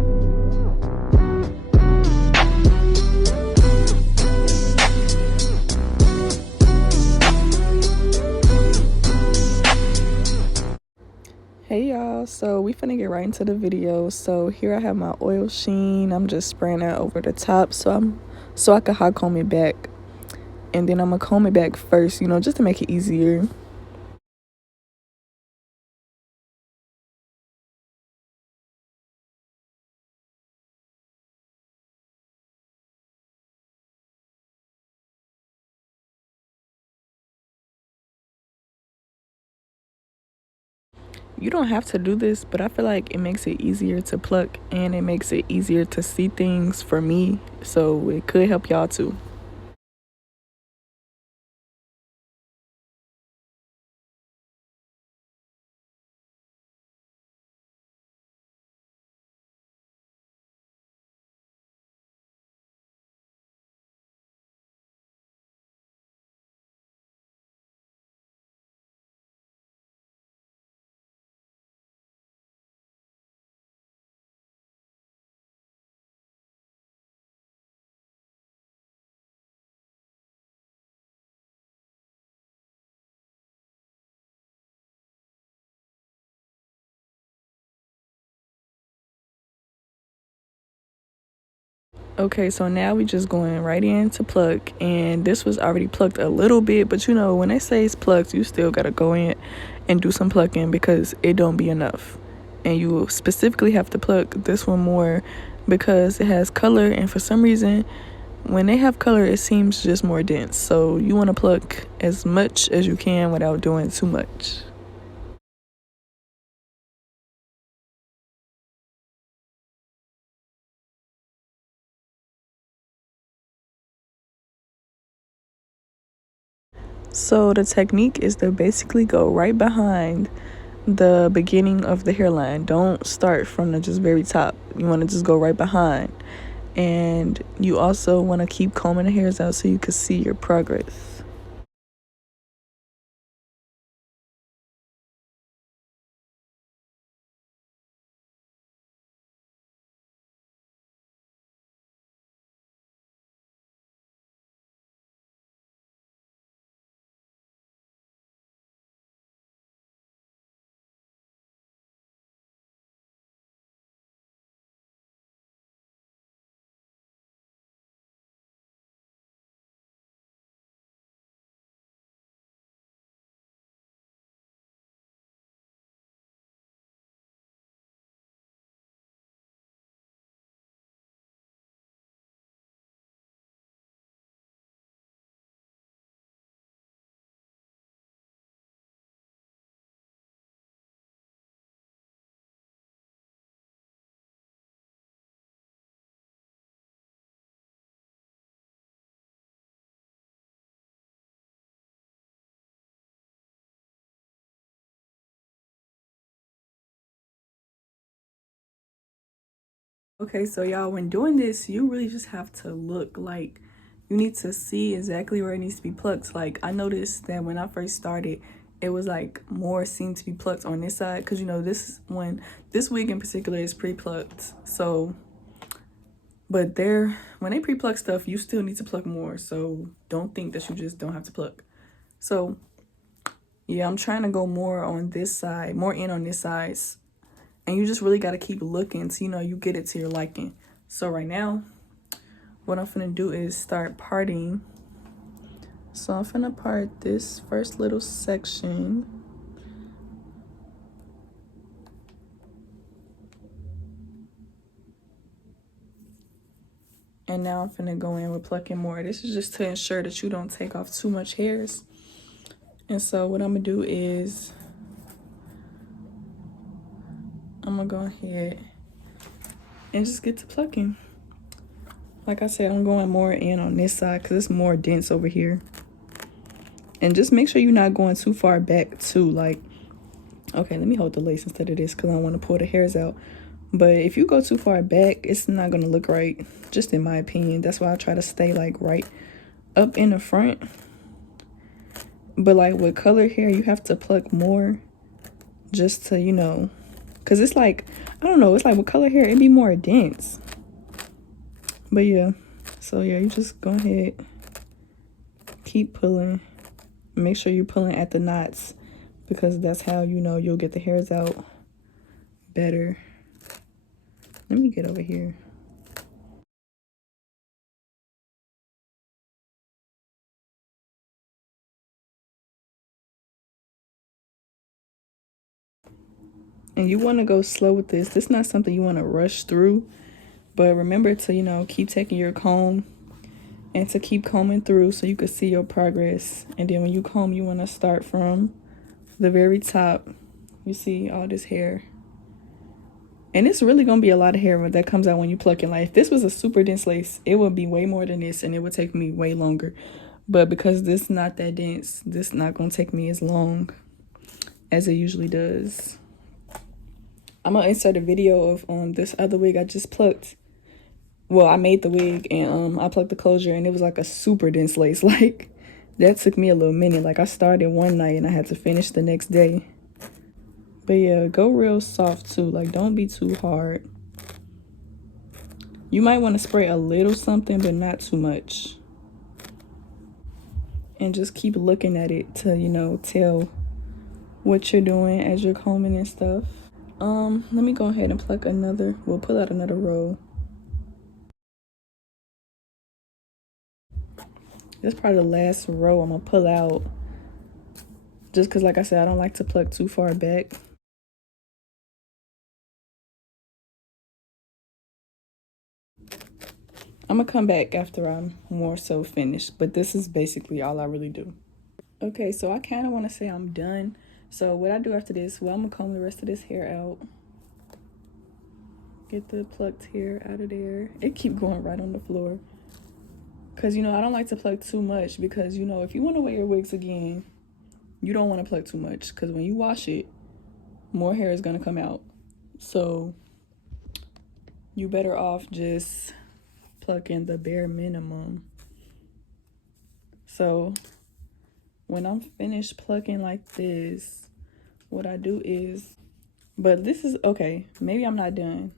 Hey y'all, so we finna get right into the video. So here I have my oil sheen. I'm just spraying that over the top so I can hot comb it back, and then I'm gonna comb it back first, just to make it easier. You don't have to do this, but I feel like it makes it easier to pluck and it makes it easier to see things for me, so it could help y'all too. Okay, so now we just going right into pluck, and this was already plucked a little bit, but when they say it's plucked, you still gotta go in and do some plucking because it don't be enough. And you specifically have to pluck this one more because it has color, and for some reason when they have color it seems just more dense, so you want to pluck as much as you can without doing too much. So the technique is to basically go right behind the beginning of the hairline. Don't start from the just very top. You want to just go right behind. And you also want to keep combing the hairs out so you can see your progress. Okay, so y'all, when doing this, you really just have to look. Like, you need to see exactly where it needs to be plucked. Like, I noticed that when I first started, it was like more seemed to be plucked on this side, because this wig in particular is pre-plucked. So, but when they pre-pluck stuff, you still need to pluck more. So don't think that you just don't have to pluck. So yeah, I'm trying to go more on this side, more in on this side. And you just really got to keep looking so you get it to your liking. So right now, what I'm finna do is start parting. So I'm finna part this first little section. And now I'm finna go in with plucking more. This is just to ensure that you don't take off too much hairs. And so what I'm gonna do is I'm gonna go ahead and just get to plucking. Like I said, I'm going more in on this side because it's more dense over here. And just make sure you're not going too far back too. Like, okay, let me hold the lace instead of this because I want to pull the hairs out. But if you go too far back, it's not going to look right, just in my opinion. That's why I try to stay like right up in the front. But like with color hair, you have to pluck more just to, because it's like, I don't know, it's like with color hair it'd be more dense. But yeah, so yeah, you just go ahead, keep pulling, make sure you're pulling at the knots, because that's how you know you'll get the hairs out better. Let me get over here. And you want to go slow with this. This is not something you want to rush through, but remember to, you know, keep taking your comb and to keep combing through so you can see your progress. And then when you comb, you want to start from the very top. You see all this hair. And it's really going to be a lot of hair that comes out when you pluck it. Like, if this was a super dense lace, it would be way more than this, and it would take me way longer. But because this is not that dense, this is not going to take me as long as it usually does. I'm going to insert a video of this other wig I just plucked. Well, I made the wig, and I plucked the closure, and it was like a super dense lace. Like, that took me a little minute. Like, I started one night, and I had to finish the next day. But yeah, go real soft too. Like, don't be too hard. You might want to spray a little something, but not too much. And just keep looking at it to, you know, tell what you're doing as you're combing and stuff. Let me go ahead and pluck another. We'll pull out another row. This is probably the last row I'm gonna pull out. Just because, like I said, I don't like to pluck too far back. I'm gonna come back after I'm more so finished, but this is basically all I really do. Okay, so I kind of want to say I'm done. So what I do after this, well, I'm gonna comb the rest of this hair out. Get the plucked hair out of there. It keep going right on the floor. Because, you know, I don't like to pluck too much because, you know, if you want to wear your wigs again, you don't want to pluck too much because when you wash it, more hair is going to come out. So you better off just plucking the bare minimum. So when I'm finished plucking like this, what I do is, but this is, okay, maybe I'm not done,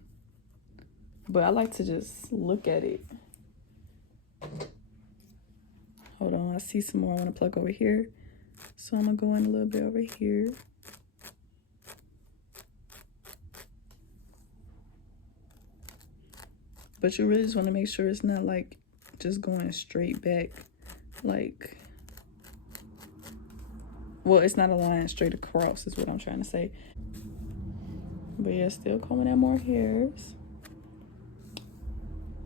but I like to just look at it. Hold on, I see some more I want to pluck over here. So I'm going to go in a little bit over here. But you really just want to make sure it's not like just going straight back. Like, well, it's not a line straight across is what I'm trying to say. But yeah, still combing out more hairs.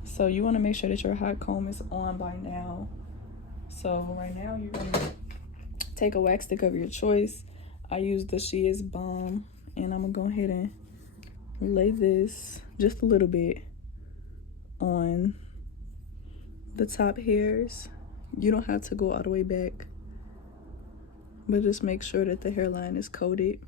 So you want to make sure that your hot comb is on by now. So right now you're going to take a wax stick of your choice. I use the She Is Balm, and I'm going to go ahead and lay this just a little bit on the top hairs. You don't have to go all the way back, but just make sure that the hairline is coated.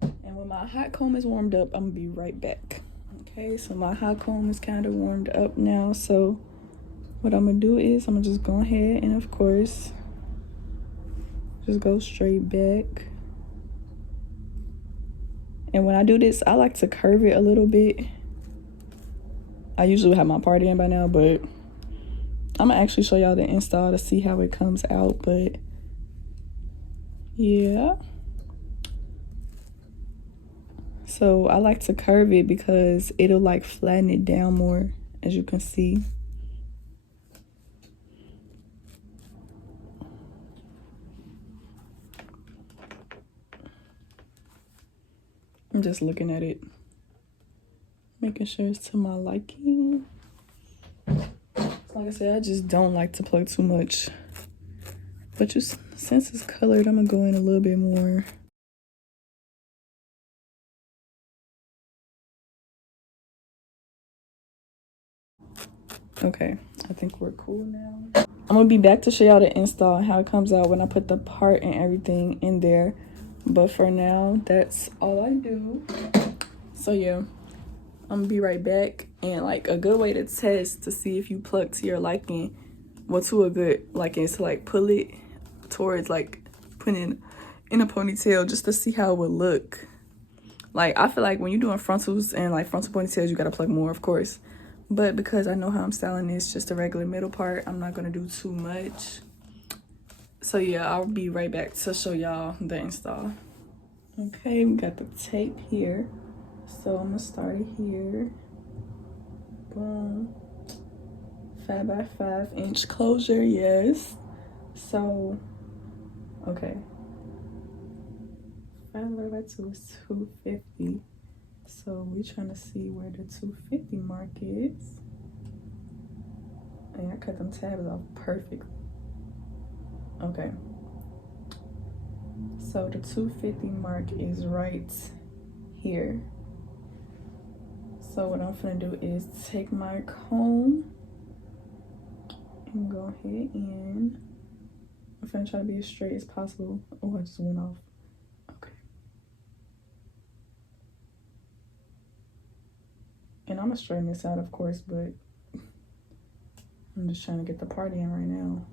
And when my hot comb is warmed up, I'm gonna be right back. Okay, so my hot comb is kind of warmed up now, so what I'm gonna do is I'm gonna just go ahead and, of course, just go straight back. And when I do this, I like to curve it a little bit. I usually have my part in by now, but I'm gonna actually show y'all the install to see how it comes out. But yeah, so I like to curve it because it'll like flatten it down more, as you can see. I'm just looking at it, making sure it's to my liking. Like I said, I just don't like to pluck too much. But just since it's colored, I'm gonna go in a little bit more. Okay, I think we're cool now. I'm gonna be back to show y'all the install and how it comes out when I put the part and everything in there. But for now, that's all I do. So yeah, I'm gonna be right back. And like a good way to test to see if you pluck to your liking, well, to a good liking, is to like pull it towards like putting in a ponytail just to see how it would look. Like, I feel like when you're doing frontals and like frontal ponytails, you gotta pluck more, of course. But because I know how I'm styling this, just a regular middle part, I'm not gonna do too much. So yeah, I'll be right back to show y'all the install. Okay, we got the tape here. So I'm gonna start it here. Boom. 5 by 5 inch closure, yes. So, okay. 5 by 2 is 250. So we're trying to see where the 250 mark is. And I cut them tabs off perfectly. Okay. So the 250 mark is right here. So what I'm gonna do is take my comb and go ahead and I'm gonna try to be as straight as possible. Oh, I just went off. Okay. And I'm gonna straighten this out, of course, but I'm just trying to get the party in right now.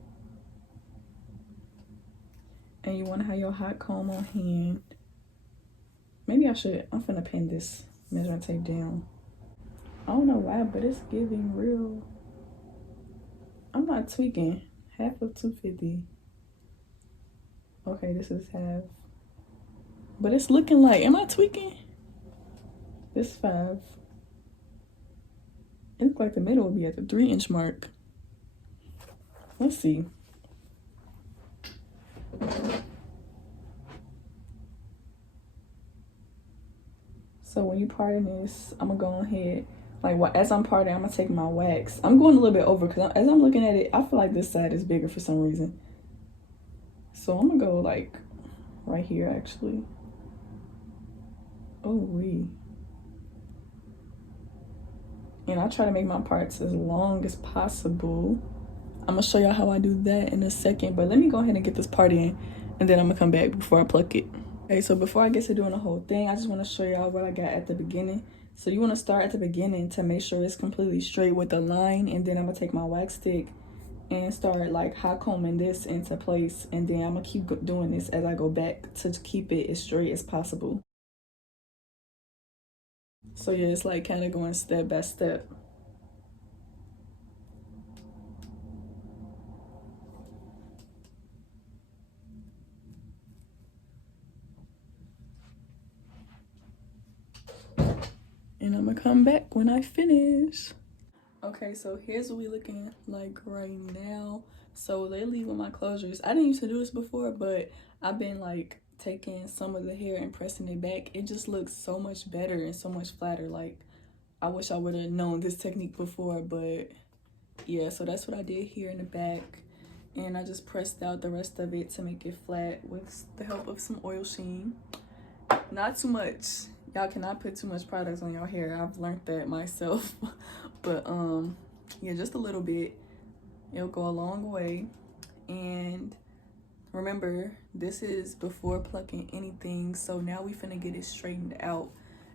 And you wanna have your hot comb on hand. Maybe I'm finna pin this measuring tape down. I don't know why, but it's giving real. I'm not tweaking. Half of 250. Okay, this is half. But it's looking like, am I tweaking? This 5. It looks like the middle will be at the 3 inch mark. Let's see. So when you parting this, I'm gonna go ahead, like as I'm parting, I'm gonna take my wax. I'm going a little bit over because as I'm looking at it, I feel like this side is bigger for some reason. So I'm gonna go like right here actually. Oh wee. And I try to make my parts as long as possible. I'm gonna show y'all how I do that in a second, but let me go ahead and get this part in and then I'm gonna come back before I pluck it. Okay, so before I get to doing the whole thing, I just want to show y'all what I got at the beginning. So you want to start at the beginning to make sure it's completely straight with the line, and then I'm gonna take my wax stick and start like hot combing this into place, and then I'm gonna keep doing this as I go back to keep it as straight as possible. So yeah, it's like kind of going step by step. And I'm gonna come back when I finish. Okay, so here's what we looking like right now. So lately with my closures, I didn't used to do this before, but I've been like taking some of the hair and pressing it back. It just looks so much better and so much flatter. Like, I wish I would have known this technique before, but yeah, so that's what I did here in the back. And I just pressed out the rest of it to make it flat with the help of some oil sheen. Not too much. Y'all cannot put too much products on your hair. I've learned that myself. But yeah, just a little bit. It'll go a long way. And remember, this is before plucking anything. So now we finna get it straightened out.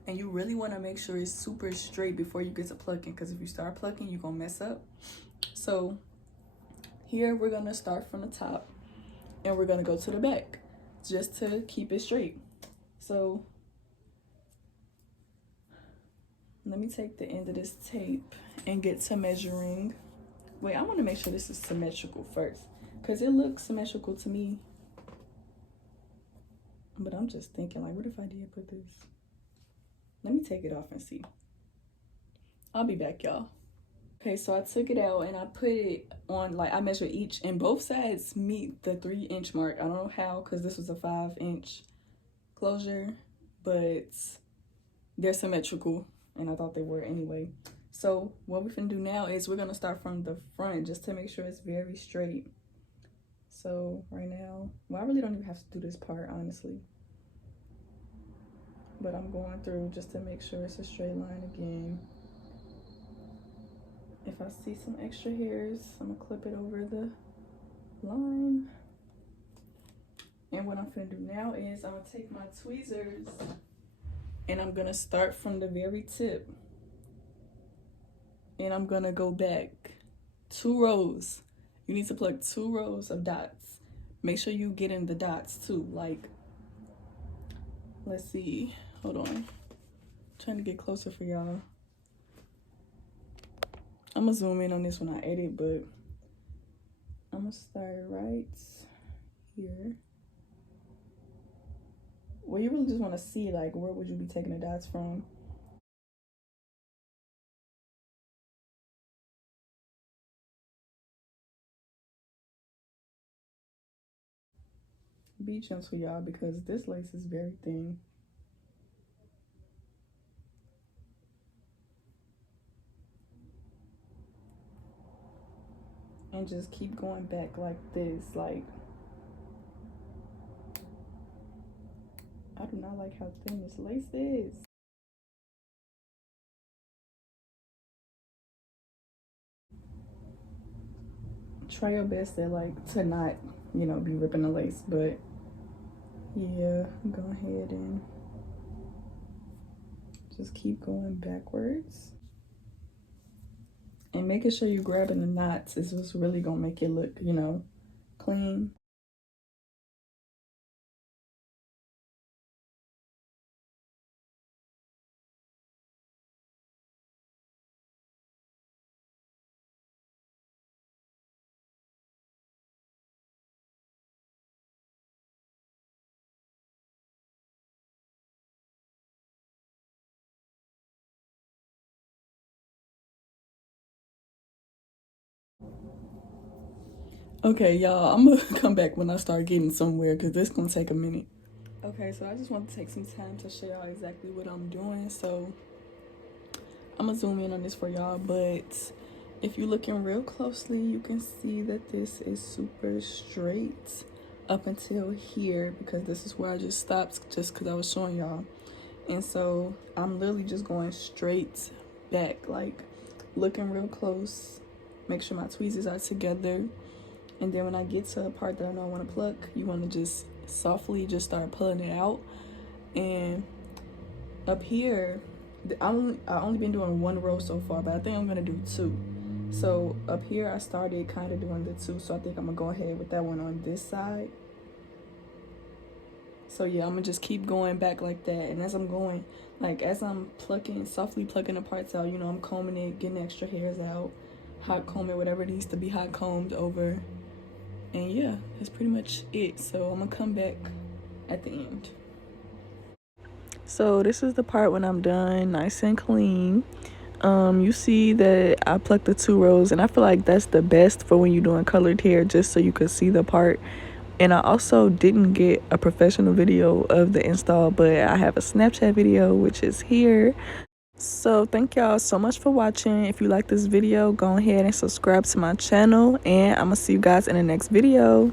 And you really want to make sure it's super straight before you get to plucking, because if you start plucking, you're gonna mess up. So here we're gonna start from the top and we're gonna go to the back just to keep it straight. So let me take the end of this tape and get to measuring. Wait, I want to make sure this is symmetrical first, because it looks symmetrical to me. But I'm just thinking, like, what if I did put this? Let me take it off and see. I'll be back, y'all. Okay, so I took it out and I put it on, like, I measured each, and both sides meet the 3 inch mark. I don't know how, because this was a 5 inch closure, but they're symmetrical, and I thought they were anyway. So what we're gonna do now is we're gonna start from the front just to make sure it's very straight. So right now, well, I really don't even have to do this part, honestly. But I'm going through just to make sure it's a straight line again. If I see some extra hairs, I'm gonna clip it over the line. And what I'm gonna do now is I'm gonna take my tweezers and I'm gonna start from the very tip. And I'm gonna go back 2 rows. You need to pluck 2 rows of dots. make sure you get in the dots too. Like, let's see, hold on, trying to get closer for y'all. I'm gonna zoom in on this when I edit, but I'm gonna start right here. Well, you really just want to see, like, where would you be taking the dots from? Be gentle, y'all, because this lace is very thin. And just keep going back like this. Like, I do not like how thin this lace is. Try your best to not, be ripping the lace, but yeah, go ahead and just keep going backwards. And making sure you're grabbing the knots is what's really gonna make it look, clean. Okay, y'all, I'm gonna come back when I start getting somewhere because this gonna take a minute. Okay, so I just want to take some time to show y'all exactly what I'm doing. So I'm gonna zoom in on this for y'all, but if you're looking real closely, you can see that this is super straight up until here, because this is where I just stopped just because I was showing y'all. And so I'm literally just going straight back, like looking real close, make sure my tweezers are together. And then when I get to a part that I know I want to pluck, you want to just softly just start pulling it out. And up here, I only been doing one row so far, but I think I'm gonna do two. So up here I started kind of doing the two, so I think I'm gonna go ahead with that one on this side. So yeah, I'm gonna just keep going back like that. And as I'm going, like as I'm plucking, softly plucking the parts out, I'm combing it, getting extra hairs out, hot comb it, whatever needs to be hot combed over. And yeah, that's pretty much it. So I'm gonna come back at the end. So this is the part when I'm done, nice and clean. You see that I plucked the 2 rows, and I feel like that's the best for when you're doing colored hair, just so you could see the part. And I also didn't get a professional video of the install, but I have a Snapchat video, which is here. So thank y'all so much for watching. If you like this video, go ahead and subscribe to my channel, and I'm gonna see you guys in the next video.